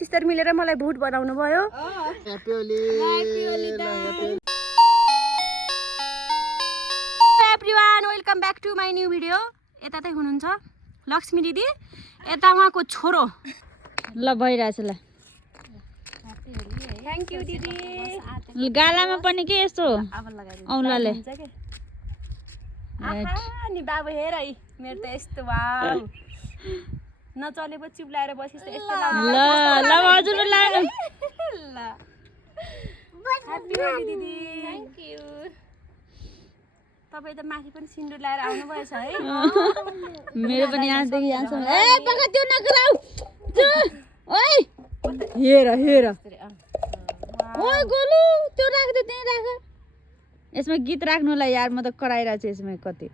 Sister मिलेर मलाई भोट बनाउनु भयो। Happy Holi everyone, welcome back to my new video. यता चाहिँ हुनुहुन्छ लक्ष्मी दिदी, यता उहाँको छोरो ल भइरहेछ ल। थ्याङ्क यू दिदी। गालामा पनि के यस्तो औलाले नि बाबु हेर है मेरो त यस्तो वाउ नचलेको चिप्लाएर बसेछ यस्तो ल ल हजुर लाग्यो। ल ह्यापी होली दिदी। Thank you. तपाईँ त माथि पनि सिन्दुर लगाएर आउनु भएछ है। मेरो पनि यहाँदेखि यहाँसम्म। ए पका त्यो नगराउ ओइ हेर हेर ओइ गोलु त्यो राख्दै त्यही राख। यसमा गीत राख्नुलाई यार म त कराइरहेको छु यसमा कति।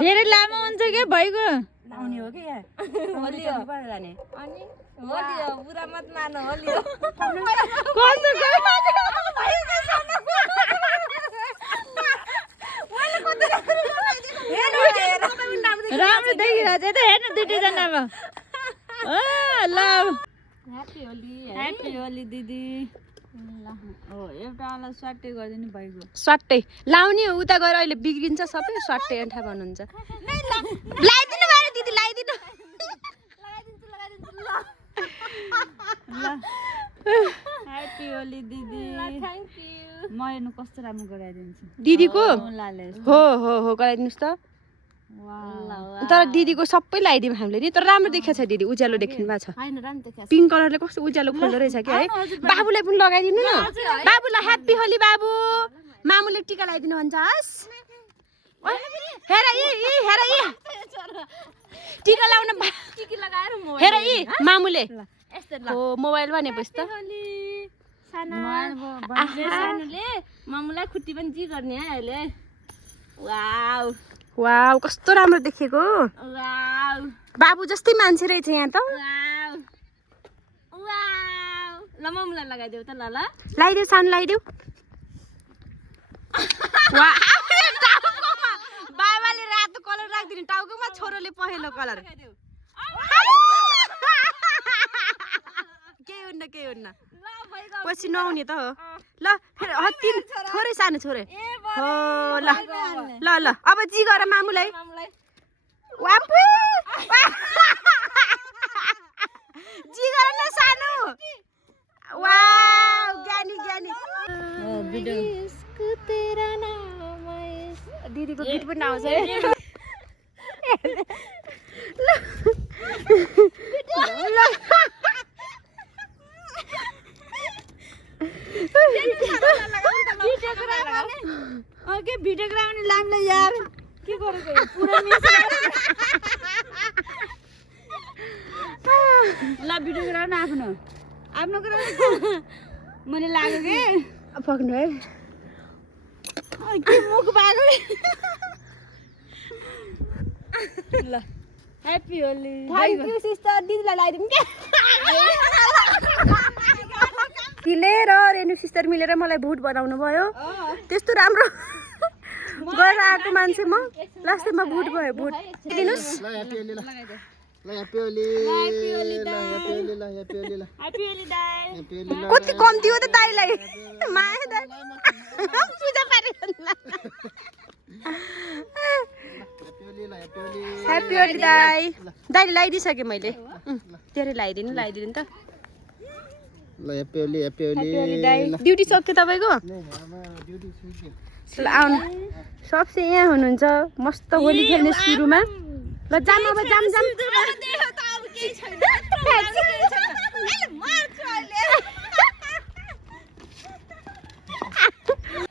धेरै लामो हुन्छ क्या भइगयो। लाउने हो कि यहाँ होली हो जाने अनि होली हो बुरा मत मार्नु होली हो। राम्रो देखिरहेको छ त हेर्नु दुईजनामा। ल ह्यापी होली ह्यापी होली दिदी। हो एउटा वाला स्वाट्टै गरिदिनु भइगयो। स्वाट्टै लाउने हो उता गएर अहिले बिग्रिन्छ सबै स्वाट्टै अन्ठा भन्नुहुन्छ। लगाइदिनु भएन दिदी लगाइदिनु। ल ह्यापी होली दिदी। Thank you. म हेर्नु कस्तो राम्रो गराइदिन्छु दिदीको औलाले। हो हो हो गराइदिनुहोस् त। तर दिदीको सबै लगाइदिउँ हामीले नि। तर राम्रो देखेको छ दिदी, उज्यालो देख्नु भएको छ। पिङ्क कलरले कस्तो उज्यालो खोल्दो रहेछ कि है। बाबुलाई पनि लगाइदिनु न। बाबुलाई ह्याप्पी होली बाबु। मामुले टिका लगाइदिनु भन्छ हस्। हेर यी हेर यी टिका लाउन हेर यी मामुले हो मोबाइल भनेपछि त सानोले मामुलाई खुट्टी पनि जी गर्ने है अहिले। वाउ वाउ कस्तो राम्रो देखेको। वाउ बाबु जस्तै मान्छे रहेछ यहाँ त। वाउ वाउ ल मामुलाई लगाइदेऊ त ल ल। लगाइदेऊ सानो लगाइदेऊ। बाबाले रातो कलर राखिदिनु टाउकोमा, छोरोले पहेँलो कलर। केही हुन्न केही हुन्न पछि नआउने त हो। ल फेरि हत्तिन छोरै सानो छोरै हो। ल ल ल अब जी गर मामुलाई। जी गर न सानो। वाउ ज्ञानी ज्ञानी। दिदीको गीत पनि आउँछ है। ओके भिडियोग्राफी लामले यार के गरेको पुरा मिस। ल भिडियोग्राफी आफ्नो आफ्नो कुरा मैले लाग्यो के पक्नु है के मुख बागो। ल happy Holi. Thank you sister. दिदीलाई लगाइदिउँ क्या। दिदीले र रेणु सिस्टर मिलेर मलाई भोट बनाउनु भयो। त्यस्तो राम्रो गरेर आएको मान्छे म लास्टमा भोट भयो। भोट दिनुहोस्। ल ह्यापी होली ल ह्यापी होली ह्यापी होली ल ह्यापी होली ल ह्यापी होली ल ह्यापी होली दाइ। ह्यापी होली ल। कति कम्ती हो त दाइलाई माया दाइ पूजा पारेको ह्यापी होली दाइ। दाइले लगाइदिइसकेँ मैले। तेरो लगाइदिनु लगाइदिनु त। ल ह्यापी होली ह्यापी होली दाइ ड्युटी सक्यो तपाईँको। ल आउनु सबसे यहाँ हुनुहुन्छ मस्त होली खेल्ने सुरुमा। ल जाम अब जाम जाम।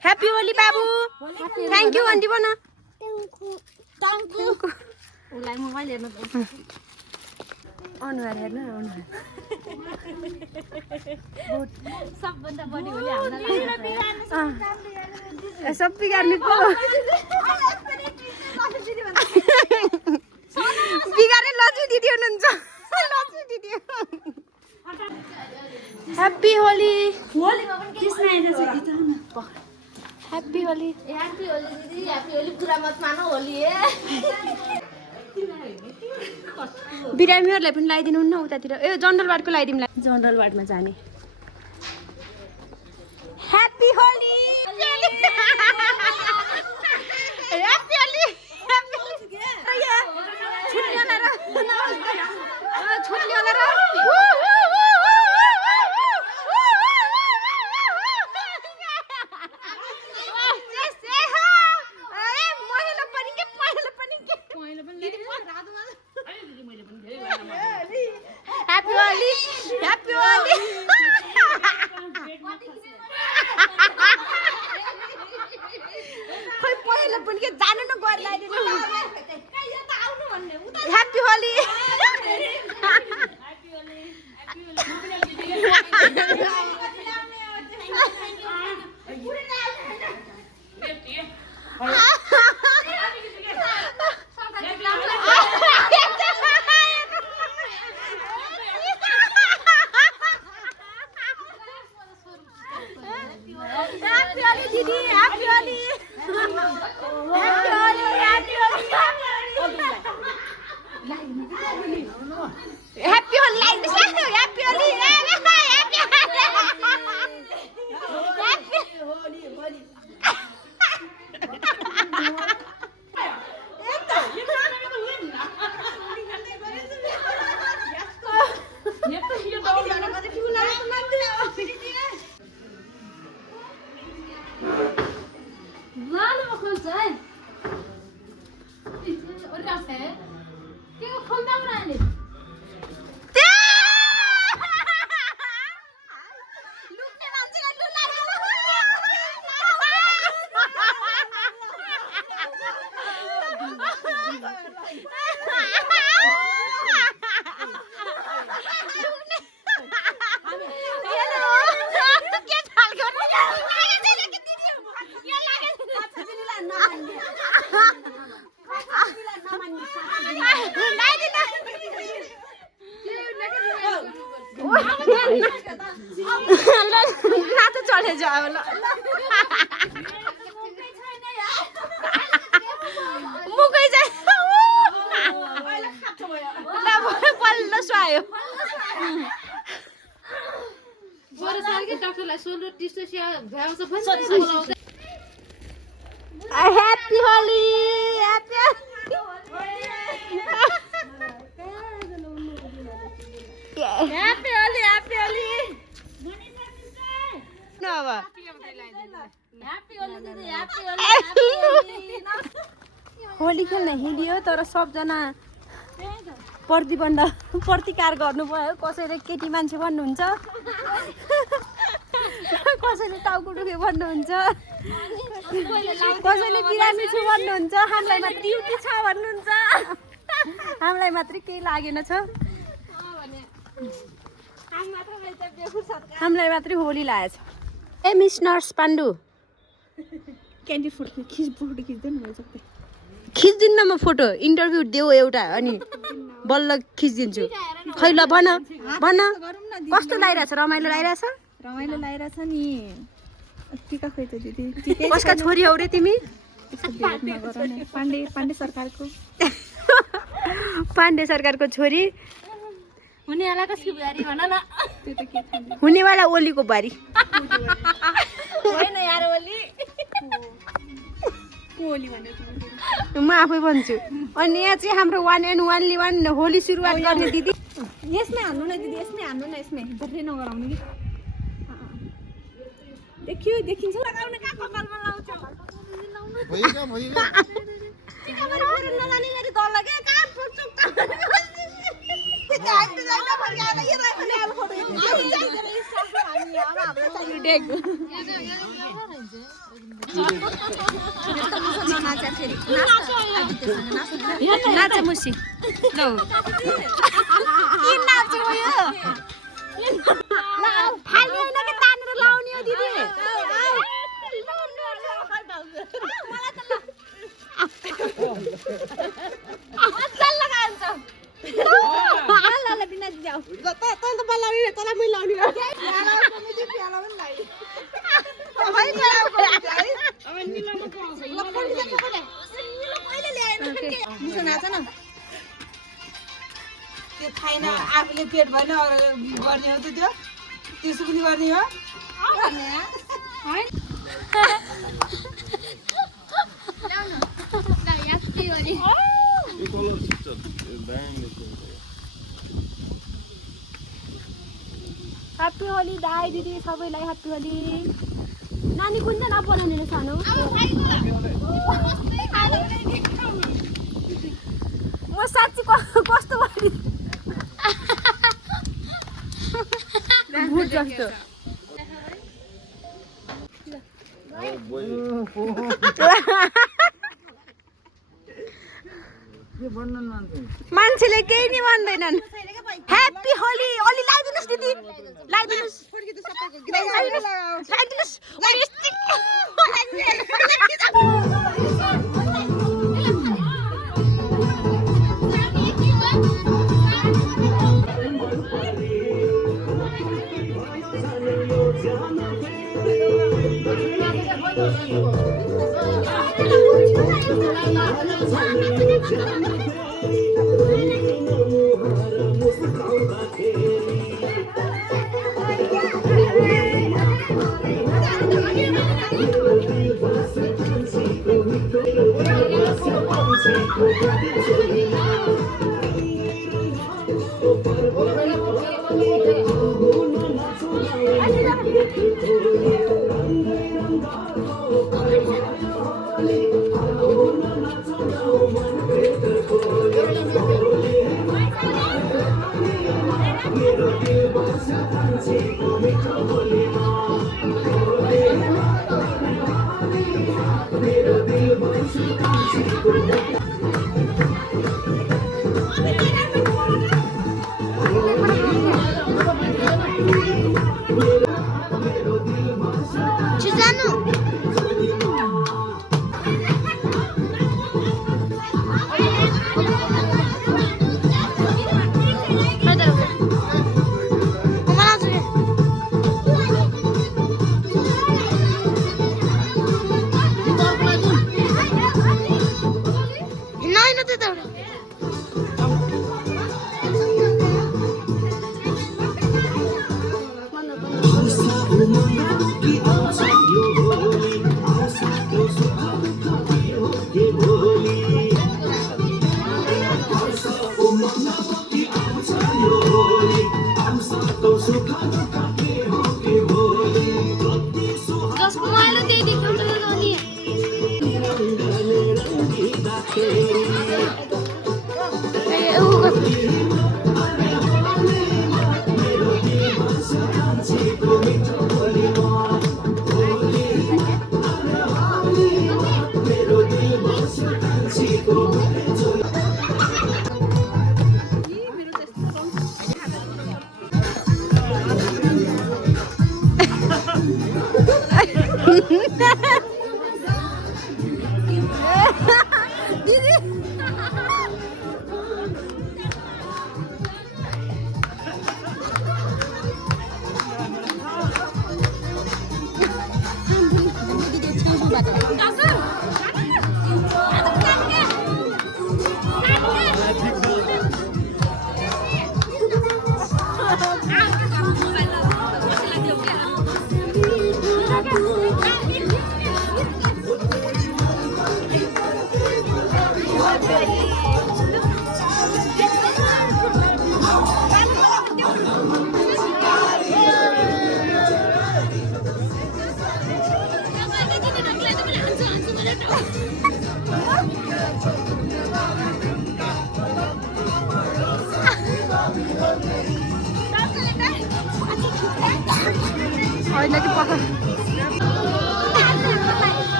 ह्यापी होली बाबु। थ्याङ्क यू आन्टी भन। उसलाई मोबाइल हेर्नु अनुहार हेर्नु अनुहार सबभन्दा बढी होली हामीलाई सब बिगार्ने को बिगार्ने लजु दिदी हुनुहुन्छ। लजु दिदी ह्यापी होली। होलीमा पनि ह्यापी होली ह्यापी होली दिदी ह्यापी होली पुरा मत मानो होली है बिरामीहरूलाई पनि लगाइदिनु न उतातिर ए जनरल वार्डको लगाइदिउँला जनरल वार्डमा जाने ह्यापी होली ह्यापी होली छुट्ने होला र Happy Holi! Happy Holi! खोइ पहिला पनि के जानु न गएर लगाइदिनु happy Holi Happy Holi, like this one. Happy Holi. नाता चढे जाऊ ल मुकै जाइ पल्लो सुहायो बरु सालकै डाक्टरलाई सोल्डर टिस्टोसिया भ्याउँछ पनि बोलाउँदै happy Holi happy Holi happy Holi न अब ह्यापी होली दिदी ह्यापी होली होली खेल्न हिँडियो तर सबजना प्रतिकार गर्नुभयो कसैले केटी मान्छे भन्नुहुन्छ कसैले टाउको दुखे भन्नुहुन्छ कसैले बिरामी छु भन्नुहुन्छ हामीलाई मात्रै ड्युटी छ भन्नुहुन्छ हामीलाई मात्रै केही लागेन छ हामीलाई मात्रै होली लागेछ ए मिस नर्स पाण्डु क्यान्डी फोटो खिच्दैन म सबै खिच्दिनँ म फोटो इन्टरभ्यू देऊ एउटा अनि बल्ल खिचिदिन्छु खै ल भन कस्तो लागिरहेछ रमाइलो लागिरहेछ नि टिका खोइ त दिदी कसका छोरी हौ रे तिमी पाण्डे सरकारको पाण्डे सरकारको छोरी हुनेवाला कसको बुहारी भन न त्यो त के थाहा हुनेवाला ओलीको बारी होइन यार ओली ओली भन्ने म आफै भन्छु अनि यहाँ चाहिँ हाम्रो 1 and only 1 होली सुरुवात गर्ने दिदी यसमै हान्नु न दिदी यसमै हान्नु न यसमै बर्रे नगराउनु नि देखिन्छ लगाउन कहाँ कपालमा लाउँछ भइगा टिका पनि फोरेन नलाने गरी दल लगे कहाँ फोड्छु नाच मुसी लौ मिसो नाच न त्यो खाइन आफूले पेट भएन गर्ने हो त्यो त्यसो पनि गर्ने हो ह्याप्पी होली दाइ दिदी सबैलाई ह्याप्पी होली नानी कुन चाहिँ नबनाउने रहेछ सानो म साँच्ची कस्तो भयो भुट जस्तो मान्छेले केही नि भन्दैनन् ह्याप्पी होली ओली लगाइदिनुस् दिदी लगाइदिनुस्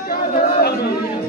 निकालो